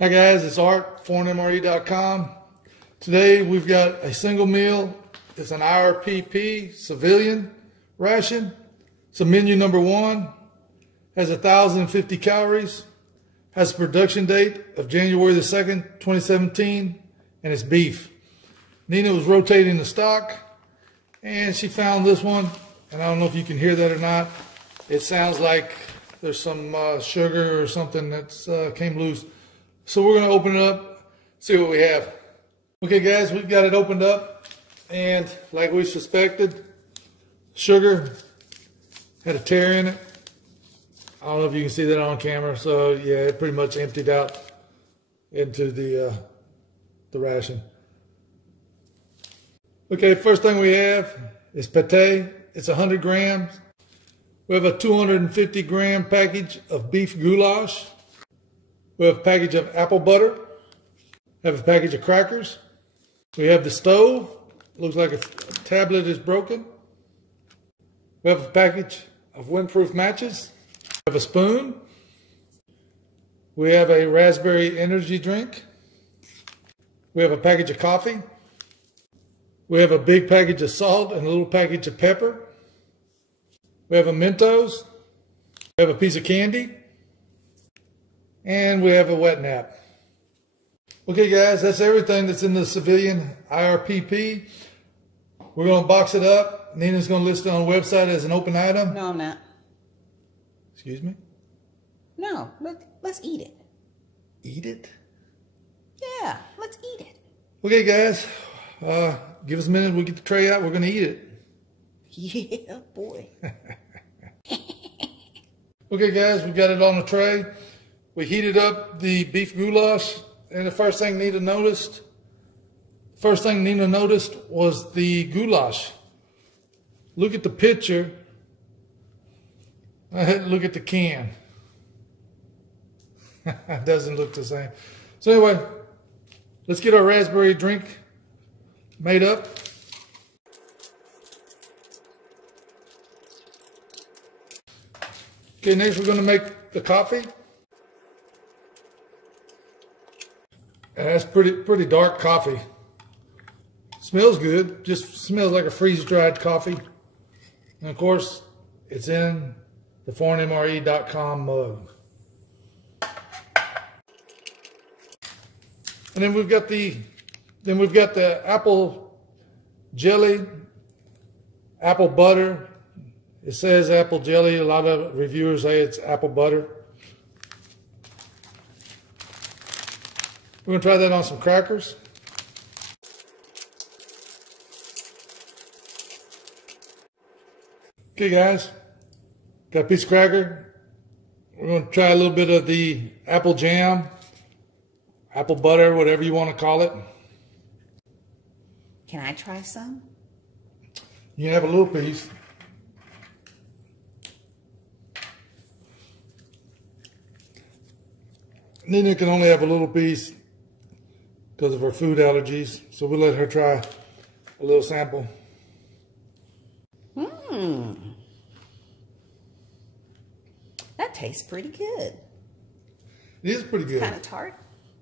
Hi guys, it's Art, ForeignMRE.com. Today we've got a single meal. It's an IRP-P civilian ration. It's a menu number 1. Has 1,050 calories. Has a production date of January the 2nd, 2017. And it's beef. Nina was rotating the stock and she found this one. And I don't know if you can hear that or not. It sounds like there's some sugar or something that's came loose. So we're going to open it up, see what we have. Okay guys, we've got it opened up, and like we suspected, sugar had a tear in it. I don't know if you can see that on camera. So yeah, it pretty much emptied out into the ration. Okay, first thing we have is pate. It's 100 grams. We have a 250 gram package of beef goulash. We have a package of apple butter. We have a package of crackers. We have the stove. Looks like a tablet is broken. We have a package of windproof matches. We have a spoon. We have a raspberry energy drink. We have a package of coffee. We have a big package of salt and a little package of pepper. We have a Mentos. We have a piece of candy. And we have a wet nap. Okay guys, that's everything that's in the civilian IRP-P. We're going to box it up. Nina's going to list it on the website as an open item. No, I'm not. Excuse me? No, let's eat it. Eat it? Yeah, let's eat it. Okay guys, give us a minute. We'll get the tray out. We're going to eat it. Yeah, boy. Okay guys, we got it on the tray. We heated up the beef goulash, and the first thing Nina noticed was the goulash. Look at the picture. I had to look at the can. It doesn't look the same. So anyway, let's get our raspberry drink made up. Okay, next we're going to make the coffee. And that's pretty dark coffee. Smells good. Just smells like a freeze-dried coffee. And of course, it's in the ForeignMRE.com mug. And then we've got the apple jelly, apple butter. It says apple jelly. A lot of reviewers say it's apple butter. We're going to try that on some crackers. Okay guys, got a piece of cracker. We're going to try a little bit of the apple jam, apple butter, whatever you want to call it. Can I try some? You can have a little piece. Nina can only have a little piece because of her food allergies, so we'll let her try a little sample. That tastes pretty good. It is pretty good. Kind of tart.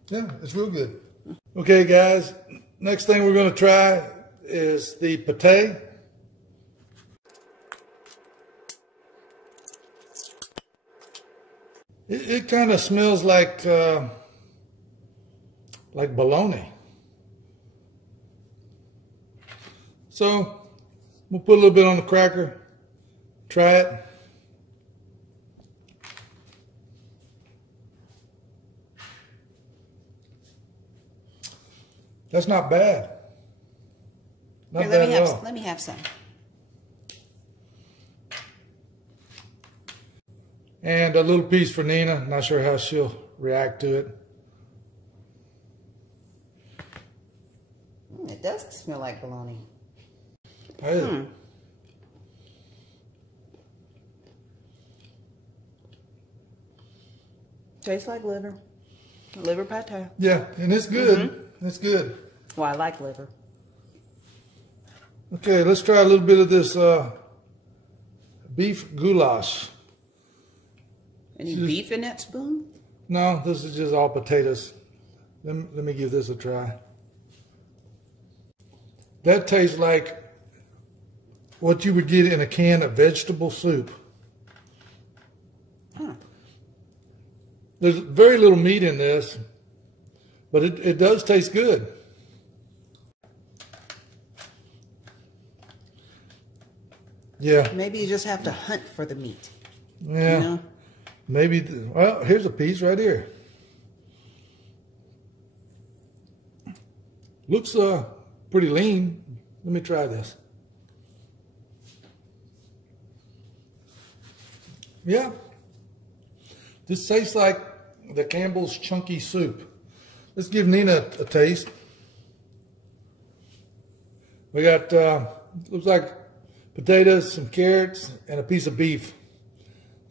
Yeah, it's real good. Okay, guys, next thing we're going to try is the pate. It kind of smells like bologna. So we'll put a little bit on the cracker, try it. That's not bad. Not Here, bad at all. let me have some. And a little piece for Nina. Not sure how she'll react to it. It does smell like bologna. Hey. Tastes like liver. Liver pate. Yeah, and it's good. It's good. Well, I like liver. Okay, let's try a little bit of this beef goulash. Any beef in that spoon? No, this is just all potatoes. Let me give this a try. That tastes like what you would get in a can of vegetable soup. Huh. There's very little meat in this, but it does taste good. Yeah. Maybe you just have to hunt for the meat. Yeah. You know? Maybe. Well, here's a piece right here. Looks pretty lean. Let me try this. Yeah. This tastes like the Campbell's Chunky Soup. Let's give Nina a taste. We got, looks like potatoes, some carrots, and a piece of beef.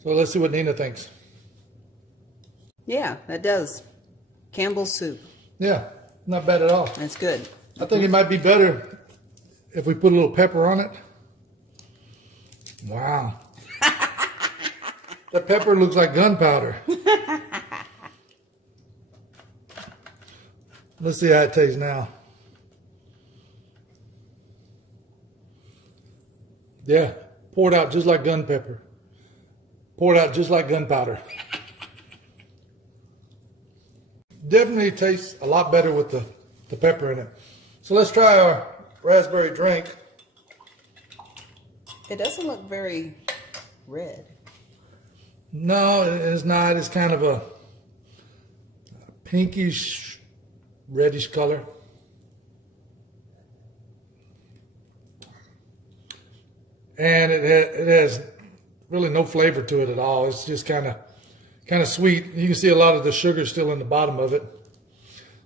So let's see what Nina thinks. Yeah, that does. Campbell's soup. Yeah, not bad at all. That's good. I think it might be better if we put a little pepper on it. Wow. That pepper looks like gunpowder. Let's see how it tastes now. Yeah, poured out just like gun pepper. Poured out just like gunpowder. Definitely tastes a lot better with the pepper in it. So let's try our raspberry drink. It doesn't look very red. No, it's not. It's kind of a pinkish, reddish color. And it has really no flavor to it at all. It's just kind of sweet. You can see a lot of the sugar still in the bottom of it.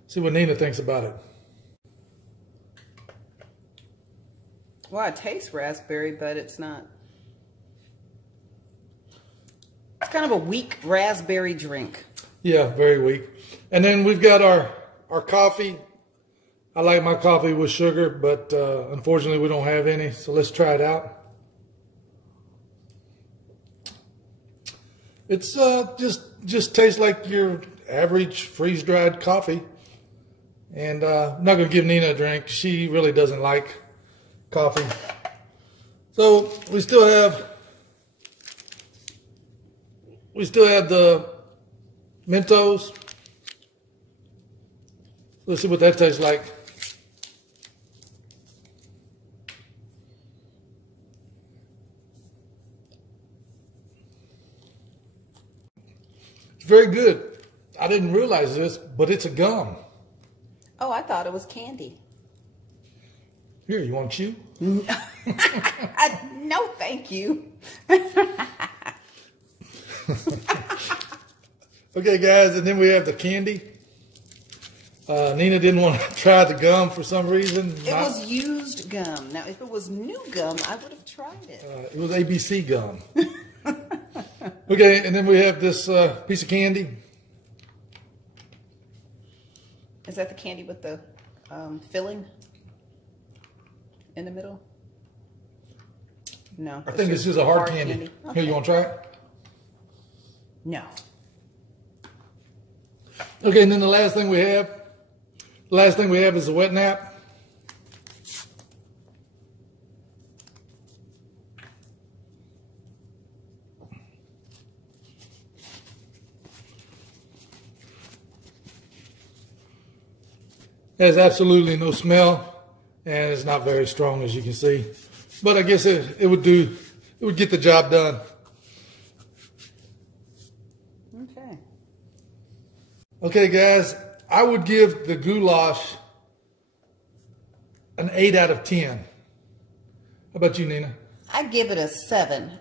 See what Nina thinks about it. Well, it tastes raspberry, but it's not. It's kind of a weak raspberry drink. Yeah, very weak. And then we've got our coffee. I like my coffee with sugar, but unfortunately we don't have any. So let's try it out. It's just tastes like your average freeze-dried coffee. And I'm not going to give Nina a drink. She really doesn't like coffee. So we still have the Mentos. Let's see what that tastes like. It's very good. I didn't realize this, but it's a gum. Oh, I thought it was candy. Here, you want to chew? No, thank you. Okay, guys, and then we have the candy. Nina didn't want to try the gum for some reason. It was used gum. Now, if it was new gum, I would have tried it. It was ABC gum. Okay, and then we have this piece of candy. Is that the candy with the filling in the middle? No. I think it's just a hard candy. Okay. Here, you want to try it? No. Okay, and then the last thing we have is the wet nap. It has absolutely no smell, and it's not very strong, as you can see. But I guess it would get the job done. Okay. Okay, guys, I would give the goulash an 8 out of 10. How about you, Nina? I'd give it a 7,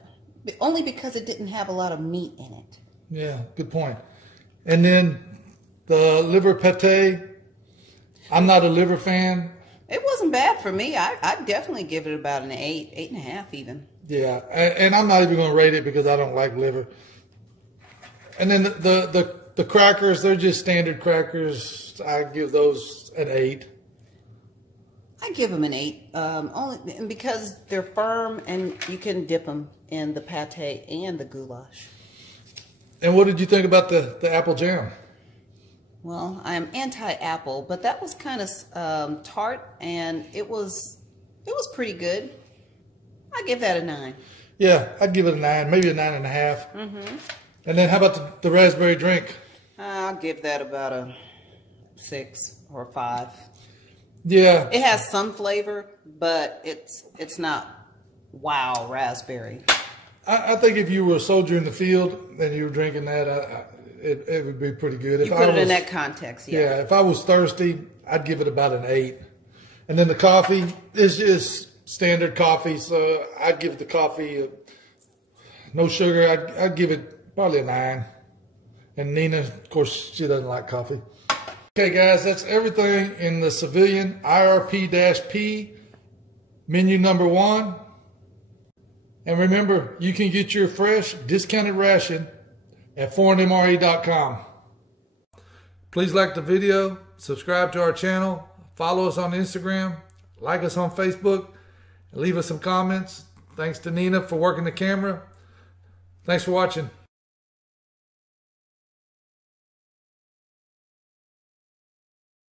only because it didn't have a lot of meat in it. Yeah, good point. And then the liver pate. I'm not a liver fan. It wasn't bad for me. I'd definitely give it about an 8, 8.5 even. Yeah, and I'm not even going to rate it because I don't like liver. And then the crackers, they're just standard crackers. I give those an 8. I give them an 8, only because they're firm and you can dip them in the pate and the goulash. And what did you think about the apple jam? Well, I'm anti-apple, but that was kind of tart, and it was pretty good. I give that a 9. Yeah, I'd give it a 9, maybe a 9.5. And then how about the raspberry drink? I'll give that about a 6 or 5. Yeah. It has some flavor, but it's not wow raspberry. I think if you were a soldier in the field and you were drinking that, it would be pretty good. You put it in that context, yeah. Yeah, if I was thirsty, I'd give it about an 8. And then the coffee is just standard coffee, so I'd give the coffee no sugar. I'd give it probably a 9. And Nina, of course, she doesn't like coffee. Okay, guys, that's everything in the civilian IRP-P menu number 1. And remember, you can get your fresh discounted ration at ForeignMRE.com. Please like the video, subscribe to our channel, follow us on Instagram, like us on Facebook, and leave us some comments. Thanks to Nina for working the camera. Thanks for watching.